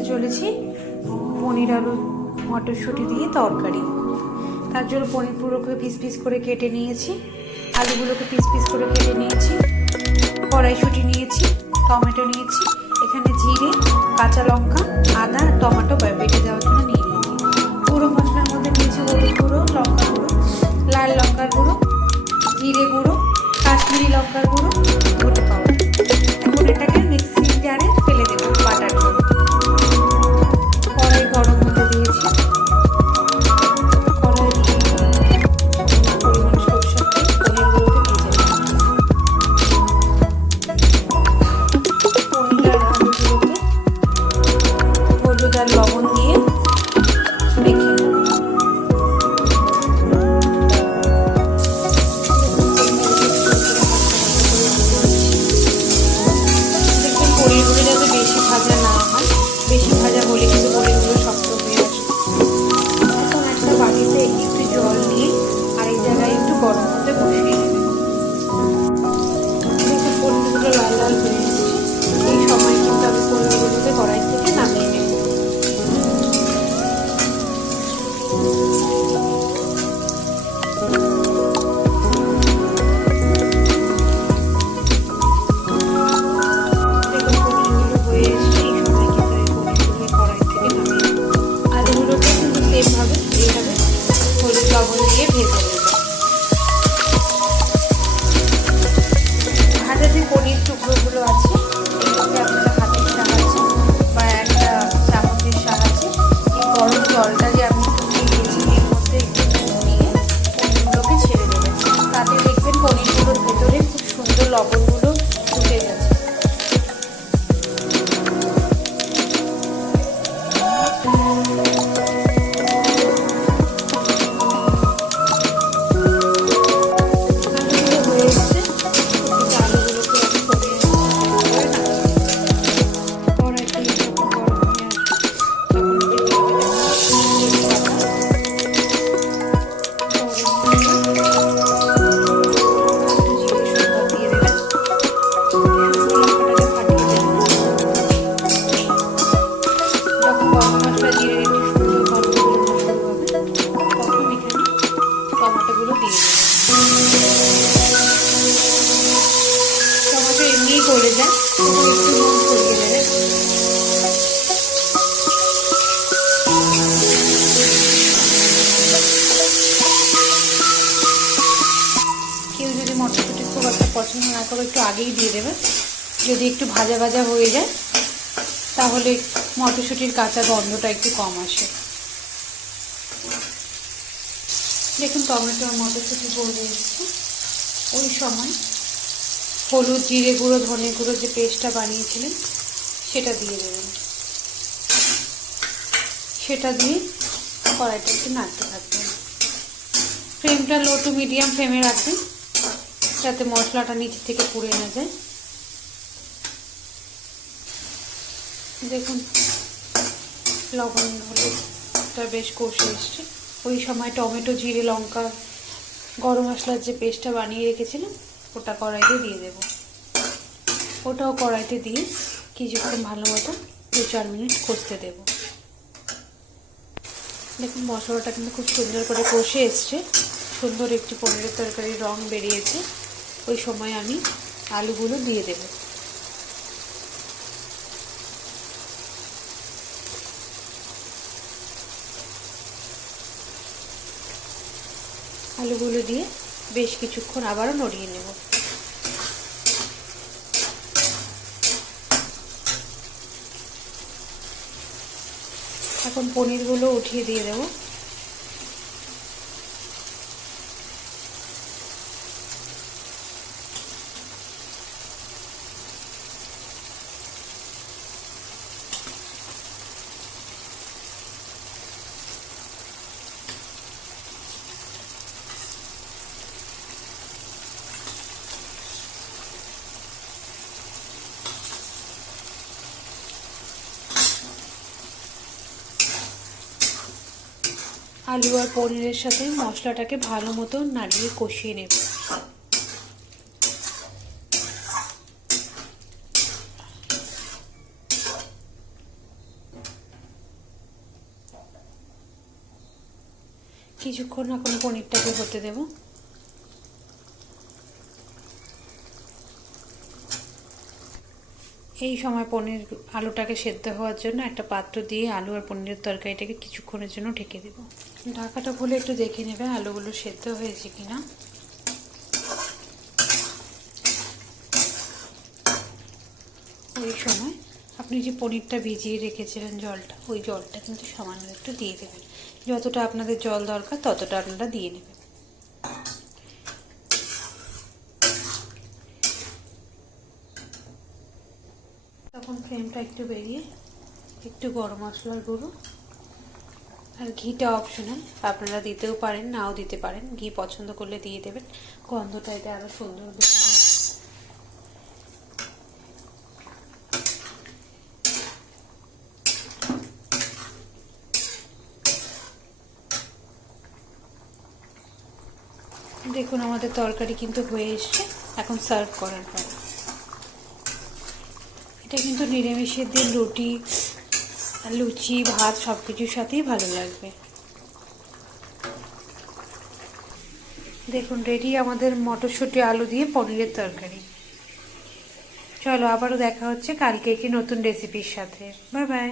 বানাতে চলেছি পনির আলু মটরশুঁটি দিয়ে তরকারি। তার জন্য পনির পুরোকে পিস পিস করে কেটে নিয়েছি, আলুগুলোকে পিস পিস করে কেটে নিয়েছি, কড়াইশুঁটি নিয়েছি, টমেটো নিয়েছি, এখানে জিরে, কাঁচা লঙ্কা, আদা আর টমেটো বেটে দেওয়ার জন্য নিয়ে নিয়েছি। গুঁড়ো মশলার মধ্যে নিয়েছি হলুদ গুঁড়ো, লঙ্কা গুঁড়ো, লাল লঙ্কার গুঁড়ো, জিরে গুঁড়ো, কাশ্মীরি লঙ্কার গুঁড়ো, ধনে পাউডার। এখন এটাকে মিক্সিং জারে ফেলে দেবো বাটার জন্য। কড়াই গরম হতে দিয়েছি, কড়াই দিয়ে পরিমাণ সরষের তেল পনিরগুলোকে ভেজে নেব। পনির আর আলুগুলোকে হলুদ আর লবণ দিয়ে মেখে নেব। পনিরগুলো যাতে বেশি ভাজা না হয়, বেশি ভাজা হলে কিন্তু পনিরগুলো শক্ত হয়ে আসে। এখন একটা বাটিতে একটু জল নিয়ে আরেক জায়গায় একটু গরম হতে বসিয়ে নেব। দেখুন পনিরগুলো লাল লাল হয়ে এসেছে। এই সময় কিন্তু আমি পনিরগুলোকে কড়াই থেকে নামিয়ে নেব। এইভাবে হলুদ লবণ দিয়ে ভেজে নেব। হাতে যে পনির টুকরোগুলো আছে এগুলোকে আপনারা হাতের সাহায্যে বা একটা চামচের সাহায্যে এই গরম জলটা যে আমি ফুটিয়ে দিয়েছি এর মধ্যে একটু নিয়ে পনিরগুলোকে ছেড়ে দেবেন। তাতে দেখবেন পনিরগুলোর ভেতরে খুব সুন্দর লবণগুলো ঢুকে গেছে। টমেটো এমনিই গলে যায়, একটু নুন ছড়িয়ে দেবে। কেউ যদি মটরশুঁটি খুব একটা পছন্দ না করে একটু আগেই দিয়ে দেবে। যদি একটু ভাজা ভাজা হয়ে যায় তাহলে মটরশুঁটির কাঁচা গন্ধটা একটু কম আসে। দেখুন টমেটো আর মটরশুঁটি গলে এসছে। ওই সময় হলুদ, জিরে গুঁড়ো, ধনে গুঁড়ো যে পেস্টটা বানিয়েছিলেন সেটা দিয়ে দেবেন। সেটা দিয়ে কড়াইটা একটু নাড়তে থাকবেন। ফ্লেমটা লো টু মিডিয়াম ফ্লেমে রাখবেন যাতে মশলাটা নিচে থেকে পুড়ে না যায়। দেখুন লবণ হলুদটা বেশ কষে এসছে। ওই সময় টমেটো, জিরে, লঙ্কা, গরম মশলার যে পেস্টটা বানিয়ে রেখেছিলাম ওটা কড়াইতে দিয়ে দেব। ওটাও কড়াইতে দিয়ে কিছুক্ষণ ভালো মতো 2-4 মিনিট কষতে দেব। দেখুন মশলাটা কিন্তু খুব সুন্দর করে কষে এসছে, সুন্দর একটি পনিরের তরকারির রং বেরিয়েছে। ওই সময় আমি আলুগুলো দিয়ে দেব। আলুগুলো দিয়ে বেশ কিছুক্ষণ আবারও নড়িয়ে নেব। এখন পনিরগুলো উঠিয়ে দিয়ে দেবো। আলু আর পনিরের সাথে মশলাটাকে ভালো মতো নাড়িয়ে কষিয়ে নেব। কিছুক্ষণ এখন পনিরটাকে হতে দেব। এই সময় পনির আলুটাকে সেদ্ধ হওয়ার জন্য একটা পাত্র দিয়ে আলু আর পনিরের তরকারিটাকে কিছুক্ষণের জন্য ঢেকে দেব। ঢাকাটা খুলে একটু দেখে নেবে আলুগুলো সেদ্ধ হয়েছে কিনা। ওই সময় আপনি যে পনিরটা ভিজিয়ে রেখেছিলেন জলটা, ওই জলটা কিন্তু সামান্য একটু দিয়ে দেবেন। যতটা আপনাদের জল দরকার ততটা আপনারা দিয়ে নেবেন। তখন ফ্লেমটা একটু বেরিয়ে একটু গরম মশলার গুঁড়ো আর ঘিটা অপশনাল, আপনারা দিতেও পারেন নাও দিতে পারেন। ঘি পছন্দ করলে দিয়ে দেবেন, গন্ধটা এতে আরও সুন্দর বেরোবে। দেখুন আমাদের তরকারি কিন্তু হয়ে এসছে, এখন সার্ভ করার পর। এটা কিন্তু নিরামিষের দিন রুটি, লুচি, ভাত সব কিছুর সাথেই ভালো লাগবে। দেখুন রেডি আমাদের মটরশুঁটি আলু দিয়ে পনিরের তরকারি। চলো আবারও দেখা হচ্ছে কালকে একটি নতুন রেসিপির সাথে। Bye bye.